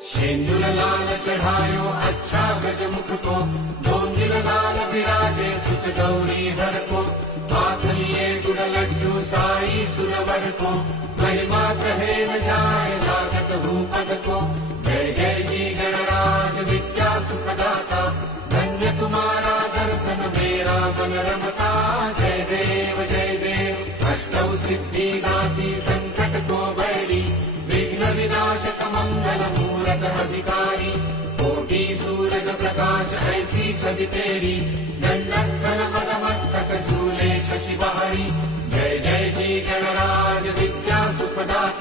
शेंदूर लाल चढ़ायो अच्छा गजमुख को, दोन दिल लाल विराजे सुत गौरी हर को। हाथ लिए गुड़ लड्डू साई सुरवर को, महिमा कहे न जाए लागत हूँ पद को। जय जय जी गणराज विद्या सुखदाता, धन्य तुम्हारा दर्शन मेरा मन रमता। जय देव अष्टौ सिद्धि दासी संकट को बैरी, विघ्न विनाशक मंगल मूरत अधिकारी। कोटि सूरज प्रकाश ऐसी छवि तेरी, दंडस्थल पदमस्तक झूले शशि बहारी। जय जय जी गणराज विद्या सुखदाता।